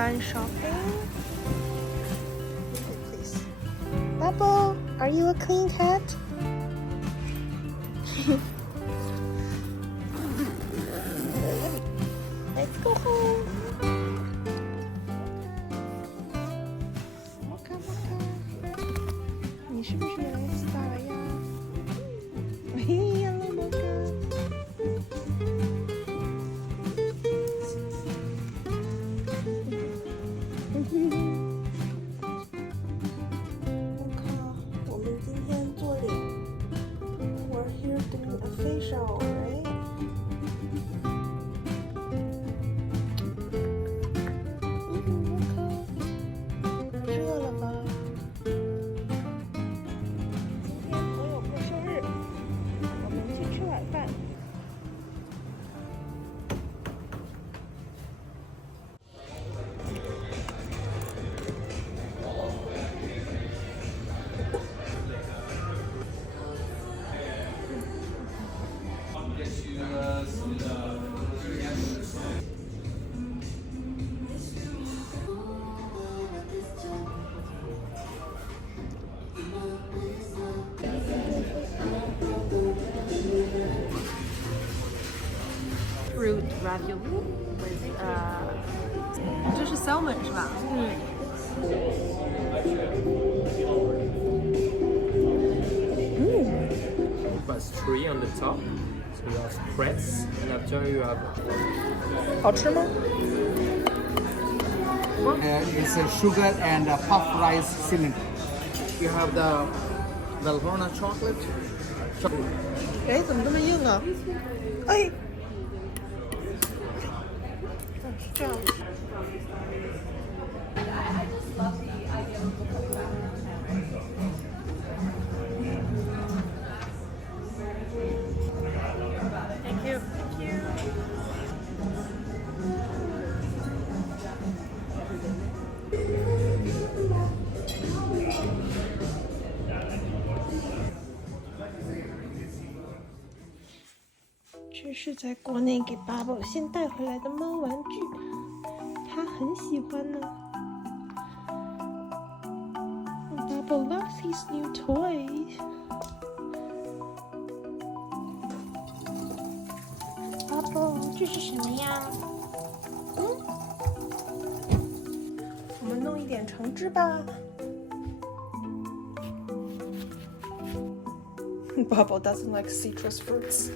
done shopping? Okay, please. Bubble, are you a clean cat? Let's go home. Mocha mocha， 你是不是来洗澡了呀？哎呀，Mocha。我们今天做脸 ，We're here doing a facial, right? 热了吧？今天朋友过生日，我们去吃晚饭。Fruit ravioli with 这是 salmon 是吧？But three on the top, so you have spreads, and after you have. 好吃吗？ It's a sugar and a puff rice cylinder. You have the Valrhona chocolate. 哎，怎么这么硬啊？哎，是这样。Thank you, thank you. 这是在国内给 Bubble 先带回来的猫玩具，他很喜欢呢。Bubble loves his new toys. Bubble， 这是什么呀？我们弄一点橙汁吧。Bubble doesn't like citrus fruits.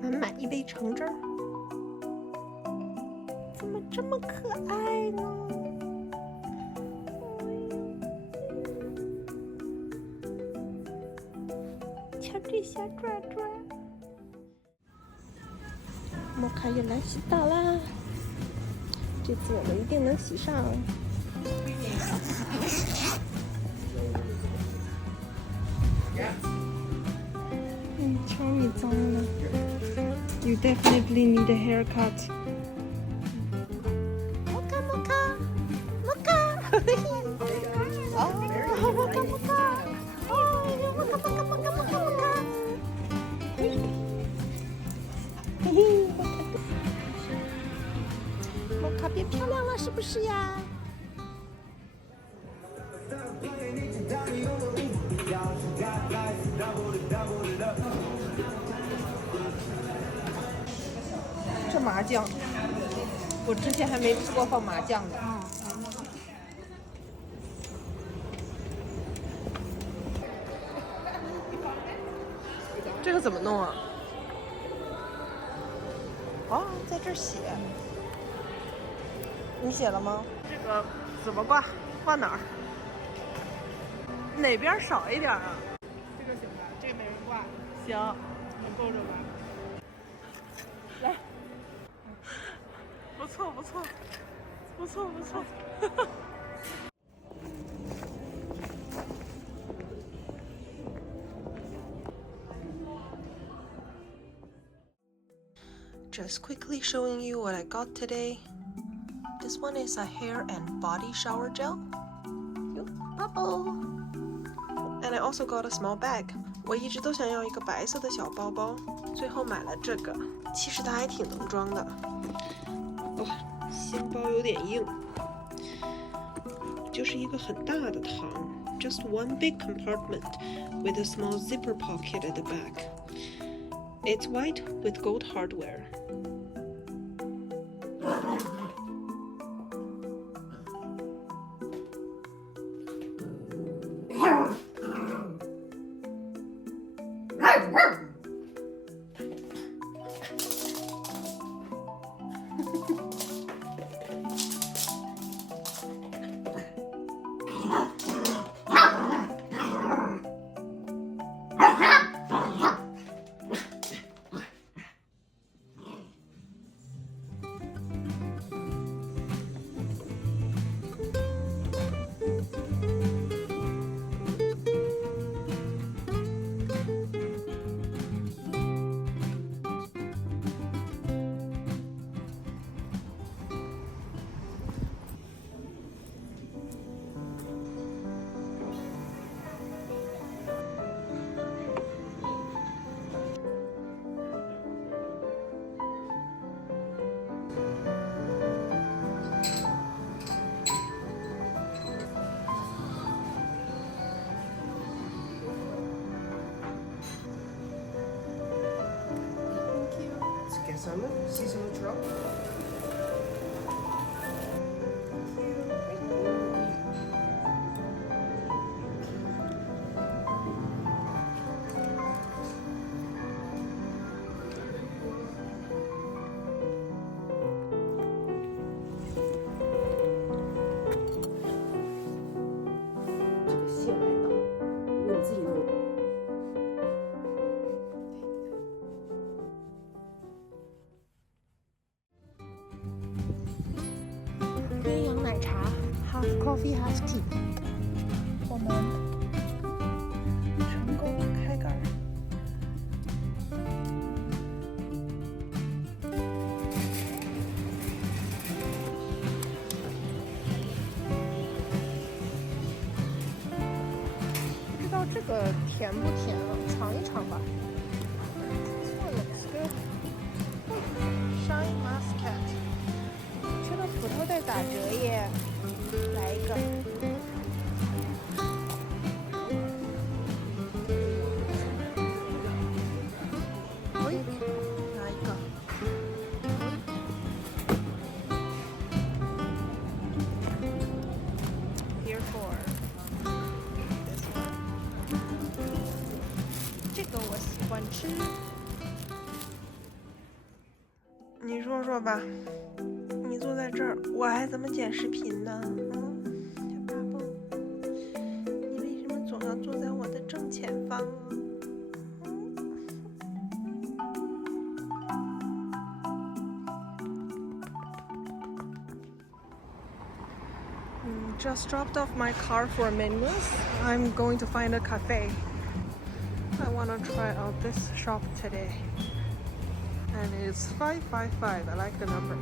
满满一杯橙汁儿，怎么这么可爱呢？瞧这小爪爪。莫卡又来洗澡啦，这次我们一定能洗上。超你脏了。You definitely need a haircut. Mocha, mocha, mocha. Oh, mocha, mocha. Oh, mocha, mocha, mocha, mocha, mocha. 嘿嘿，莫卡变漂亮了，是不是呀？这麻酱，我之前还没吃过放麻酱的。这个怎么弄啊？哦，在这儿写。你写了吗？这个怎么挂？挂哪儿？哪边少一点啊？这个行吧，这个没人挂，行，能够着吧？来，不错不错，不错不错。Just quickly showing you what I got today. This one is a hair and body shower gel. Bubble. And I also got a small bag. 我一直都想要一个白色的小包包，最后买了这个。其实它还挺能装的。哇，新包有点硬，就是一个很大的糖。Just one big compartment with a small zipper pocket at the back. It's white with gold hardware. Salmon, seasonal trout. 这个线来倒，如果你自己弄。鸳鸯奶茶 ，half coffee half tea。我们成功开盖。不知道这个甜不甜啊？尝一尝吧。This one looks good. Shine Muscat。这个葡萄在打折耶，来一个。喂，拿一个。Here for this one。这个我喜欢吃。你说说吧。你坐在这儿，我还怎么剪视频呢？小巴布，你为什么总要坐在我的正前方啊？Just dropped off my car for Minmus. I'm going to find a cafe. I want to try out this shop today. And it's 555. I like the number.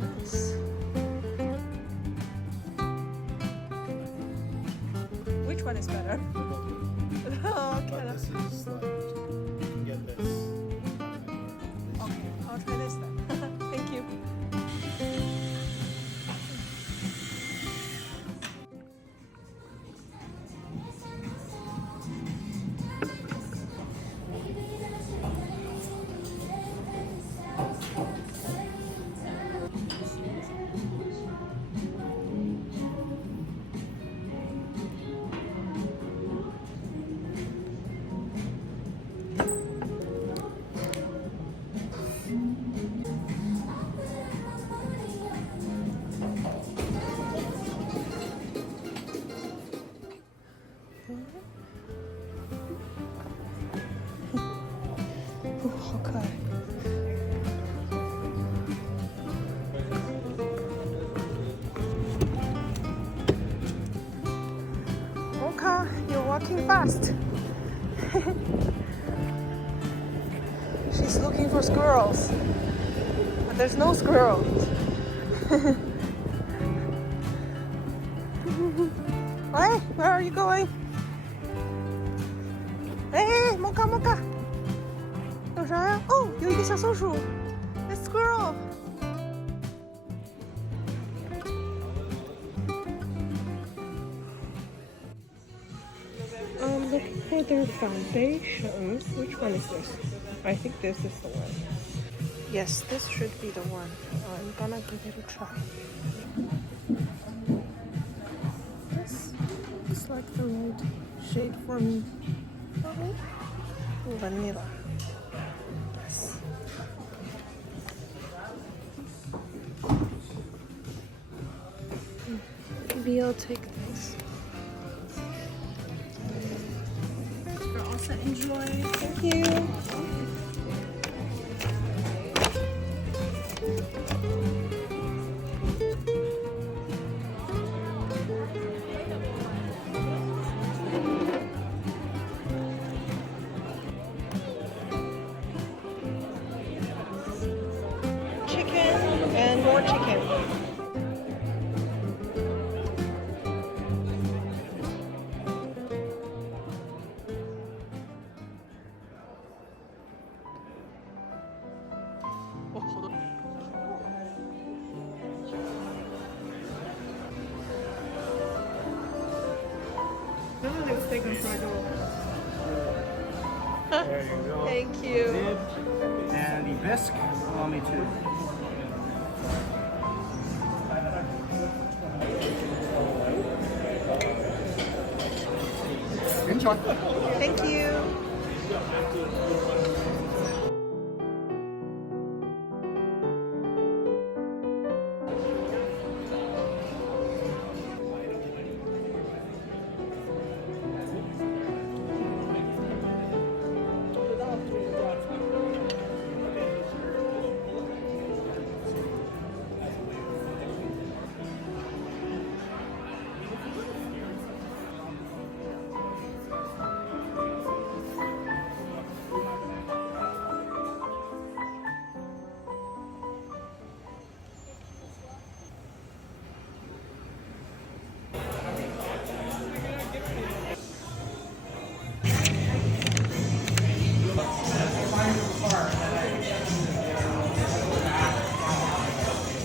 Nice. Which one is better? Oh, okay. This is like, you can get this. Okay, I'll try this then. Thank you. You're walking fast. She's looking for squirrels, but there's no squirrels. Why? Where are you going? 哎，摩卡摩卡，有啥呀？哦，有一个小松鼠 ，a squirrel。Looking for their foundations. Which one is this? I think this is the one. Yes, this should be the one. I'm gonna give it a try. This is like the right shade for me. Probably vanilla. Yes. Maybe I'll take this. You're all set. Enjoy. Thank you. Chicken and more chicken. steak and fried roll. There you go. Thank you. And the bisque, allow me to. Enjoy. Thank you.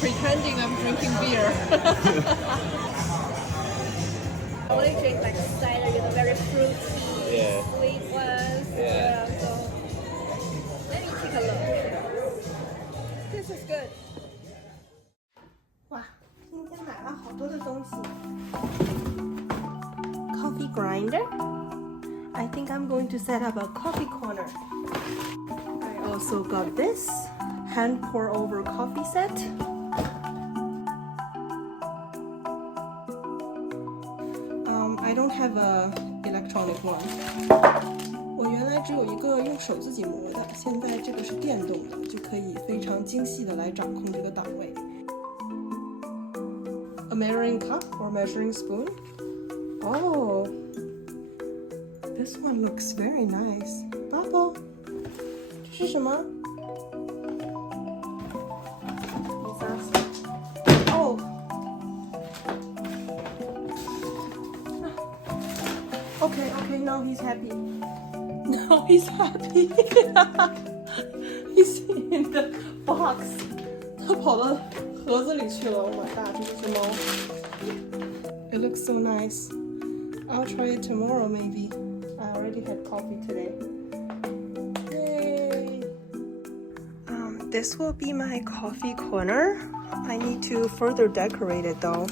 Pretending I'm drinking beer. I only drink like cider, you know, very fruity, sweet ones. So let me take a look. This is good. 哇，今天买了好多的东西。Coffee grinder. I think I'm going to set up a coffee corner. I also got this hand pour over coffee set. I don't have a electronic one. 我原来只有一个用手自己磨的，现在这个是电动的，就可以非常精细的来掌控这个档位。A measuring cup or measuring spoon? Oh, this one looks very nice. Bubble, 这是什么？ Oh. Okay, now he's happy. Now he's happy. He's in the box. 他跑到盒子里去了。Oh my god, 这只猫。It looks so nice. I'll try it tomorrow maybe. I already had coffee today. Yay! This will be my coffee corner. I need to further decorate it though.